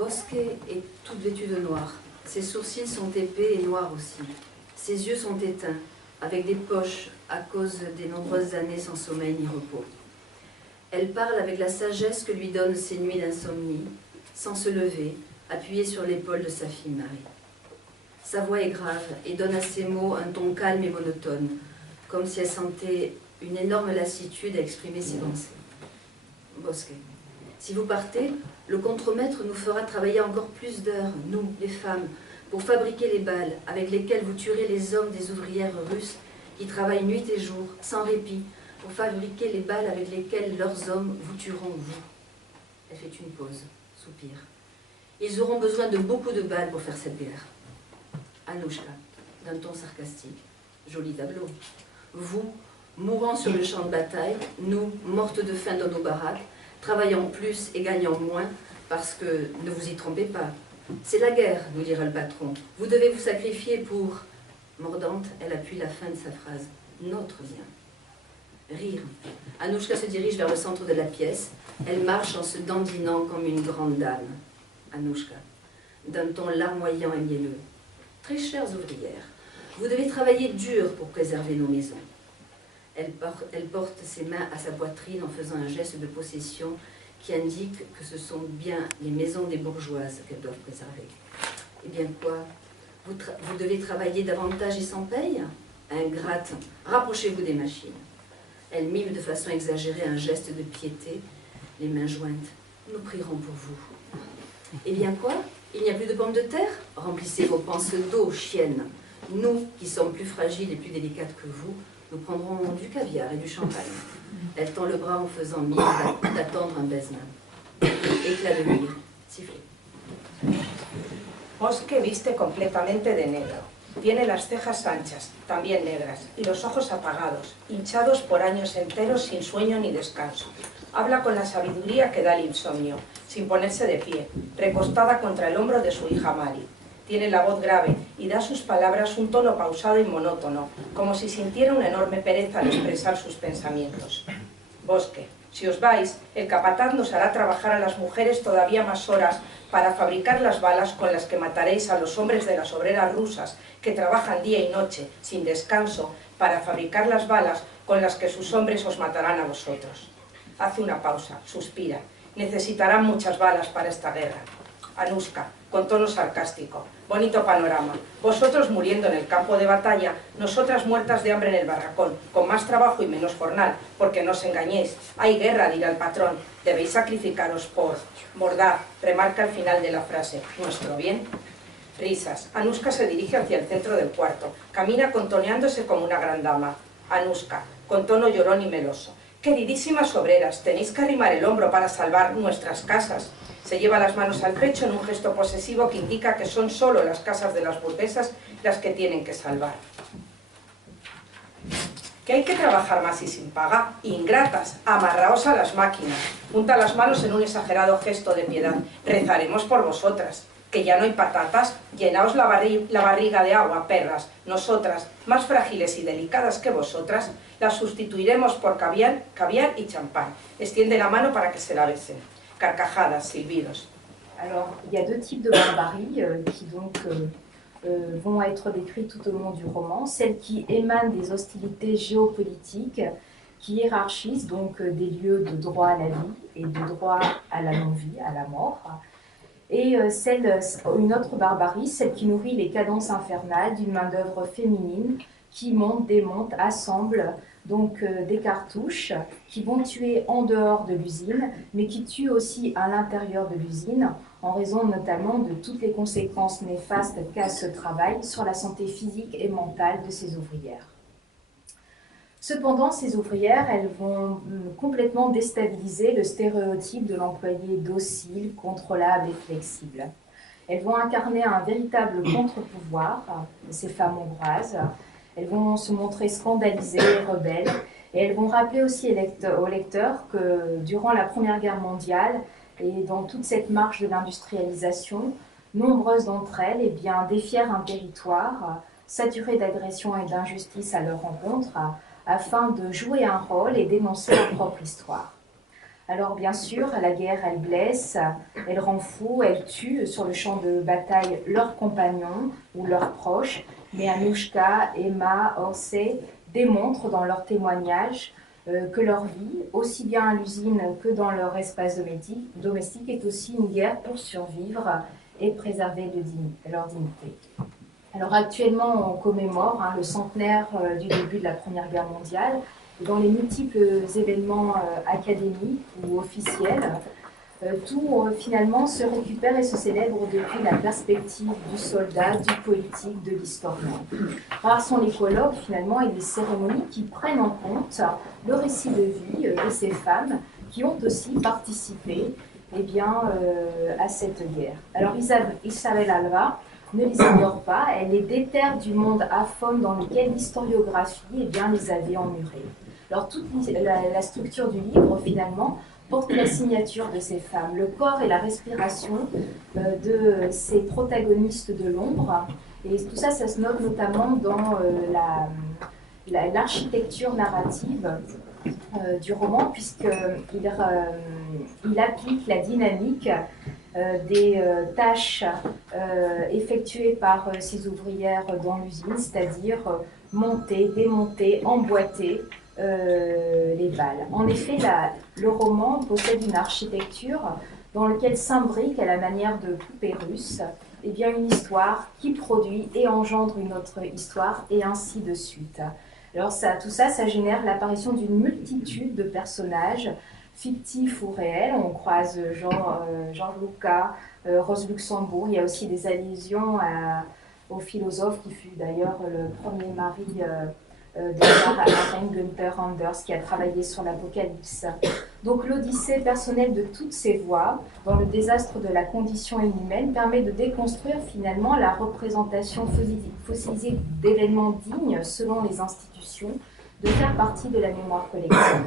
Bosque est toute vêtue de noir. Ses sourcils sont épais et noirs aussi. Ses yeux sont éteints, avec des poches à cause des nombreuses années sans sommeil ni repos. Elle parle avec la sagesse que lui donnent ses nuits d'insomnie, sans se lever, appuyée sur l'épaule de sa fille Marie. Sa voix est grave et donne à ses mots un ton calme et monotone, comme si elle sentait une énorme lassitude à exprimer ses pensées. Bosque, si vous partez, le contremaître nous fera travailler encore plus d'heures, nous, les femmes, pour fabriquer les balles avec lesquelles vous tuerez les hommes des ouvrières russes qui travaillent nuit et jour, sans répit, pour fabriquer les balles avec lesquelles leurs hommes vous tueront, vous. Elle fait une pause, soupire. Ils auront besoin de beaucoup de balles pour faire cette guerre. Anouchka, d'un ton sarcastique. Joli tableau. Vous, mourant sur le champ de bataille, nous, mortes de faim dans nos baraques, travaillant plus et gagnant moins, parce que, ne vous y trompez pas, c'est la guerre, nous dira le patron. Vous devez vous sacrifier pour... Mordante, elle appuie la fin de sa phrase. Notre bien. Rire. Anouchka se dirige vers le centre de la pièce. Elle marche en se dandinant comme une grande dame. Anouchka, d'un ton larmoyant et mielleux. Très chères ouvrières, vous devez travailler dur pour préserver nos maisons. Elle porte ses mains à sa poitrine en faisant un geste de possession qui indique que ce sont bien les maisons des bourgeoises qu'elles doivent préserver. Eh bien quoi? Vous devez travailler davantage et sans paye? Ingrate, rapprochez-vous des machines. Elle mime de façon exagérée un geste de piété, les mains jointes. Nous prierons pour vous. Eh bien quoi? Il n'y a plus de pommes de terre? Remplissez vos panses d'eau, chienne. Nous, qui sommes plus fragiles et plus délicates que vous, nous prendrons du caviar et du champagne. Elle tend le bras en faisant mine d'attendre un baise-main. Éclat de rire, sifflet. Bosque viste completamente de negro. Tiene las cejas anchas, también negras, y los ojos apagados, hinchados por años enteros sin sueño ni descanso. Habla con la sabiduría que da el insomnio, sin ponerse de pie, recostada contra el hombro de su hija Mari. Tiene la voz grave y da a sus palabras un tono pausado y monótono, como si sintiera una enorme pereza al expresar sus pensamientos. Bosque, si os vais, el capataz nos hará trabajar a las mujeres todavía más horas para fabricar las balas con las que mataréis a los hombres de las obreras rusas que trabajan día y noche, sin descanso, para fabricar las balas con las que sus hombres os matarán a vosotros. Hace una pausa, suspira. Necesitarán muchas balas para esta guerra. Anoushka, con tono sarcástico. Bonito panorama. Vosotros muriendo en el campo de batalla, nosotras muertas de hambre en el barracón, con más trabajo y menos jornal, porque no os engañéis. Hay guerra, dirá el patrón. Debéis sacrificaros por... Mordaz, remarca al final de la frase. ¿Nuestro bien? Risas. Anoushka se dirige hacia el centro del cuarto. Camina contoneándose como una gran dama. Anoushka, con tono llorón y meloso. Queridísimas obreras, tenéis que arrimar el hombro para salvar nuestras casas. Se lleva las manos al pecho en un gesto posesivo que indica que son solo las casas de las burguesas las que tienen que salvar. Que hay que trabajar más y sin paga. Ingratas, amarraos a las máquinas. Junta las manos en un exagerado gesto de piedad. Rezaremos por vosotras. Que ya no hay patatas, llenaos la barriga de agua, perras. Nosotras, más frágiles y delicadas que vosotras, las sustituiremos por caviar y champán. Extiende la mano para que se la besen. Carcajadas, silbidos. Alors, il y a deux types de barbarie qui donc vont être décrites tout au long du roman. Celles qui émanent des hostilités géopolitiques, qui hiérarchisent donc des lieux de droit à la vie et de droit à la non-vie, à la mort. Et une autre barbarie, celle qui nourrit les cadences infernales d'une main-d'œuvre féminine qui monte, démonte, assemble donc des cartouches qui vont tuer en dehors de l'usine, mais qui tuent aussi à l'intérieur de l'usine, en raison notamment de toutes les conséquences néfastes qu'a ce travail sur la santé physique et mentale de ces ouvrières. Cependant, ces ouvrières, elles vont complètement déstabiliser le stéréotype de l'employé docile, contrôlable et flexible. Elles vont incarner un véritable contre-pouvoir de ces femmes hongroises. Elles vont se montrer scandalisées, rebelles, et elles vont rappeler aussi au lecteur que durant la Première Guerre mondiale et dans toute cette marche de l'industrialisation, nombreuses d'entre elles défièrent un territoire saturé d'agressions et d'injustices à leur rencontre, afin de jouer un rôle et d'énoncer leur propre histoire. Alors bien sûr, la guerre, elle blesse, elle rend fou, elle tue sur le champ de bataille leurs compagnons ou leurs proches. Mais Anouchka, Emma, Orsay démontrent dans leurs témoignages que leur vie, aussi bien à l'usine que dans leur espace domestique, est aussi une guerre pour survivre et préserver leur dignité. Alors actuellement, on commémore le centenaire du début de la Première Guerre mondiale. Dans les multiples événements académiques ou officiels, tout finalement se récupère et se célèbre depuis la perspective du soldat, du politique, de l'historien. Rares sont les colloques finalement et les cérémonies qui prennent en compte le récit de vie de ces femmes qui ont aussi participé à cette guerre. Alors Isabel Alba ne les ignore pas, elle les déterre du monde aphone dans lequel l'historiographie les avait emmurés. Alors toute la structure du livre finalement porte la signature de ces femmes, le corps et la respiration de ces protagonistes de l'ombre. Et tout ça, ça se note notamment dans l'architecture narrative du roman, puisqu'il applique la dynamique des tâches effectuées par ces ouvrières dans l'usine, c'est-à-dire monter, démonter, emboîter les balles. En effet, le roman possède une architecture dans laquelle s'imbrique, à la manière de poupée russe, une histoire qui produit et engendre une autre histoire, et ainsi de suite. Alors tout ça génère l'apparition d'une multitude de personnages, fictifs ou réels. On croise Georges Lucas, Rose Luxembourg. Il y a aussi des allusions au philosophe qui fut d'ailleurs le premier mari de Karen Günther Anders, qui a travaillé sur l'Apocalypse. Donc l'odyssée personnelle de toutes ces voix dans le désastre de la condition inhumaine permet de déconstruire finalement la représentation fossilisée d'événements dignes selon les institutions de faire partie de la mémoire collective.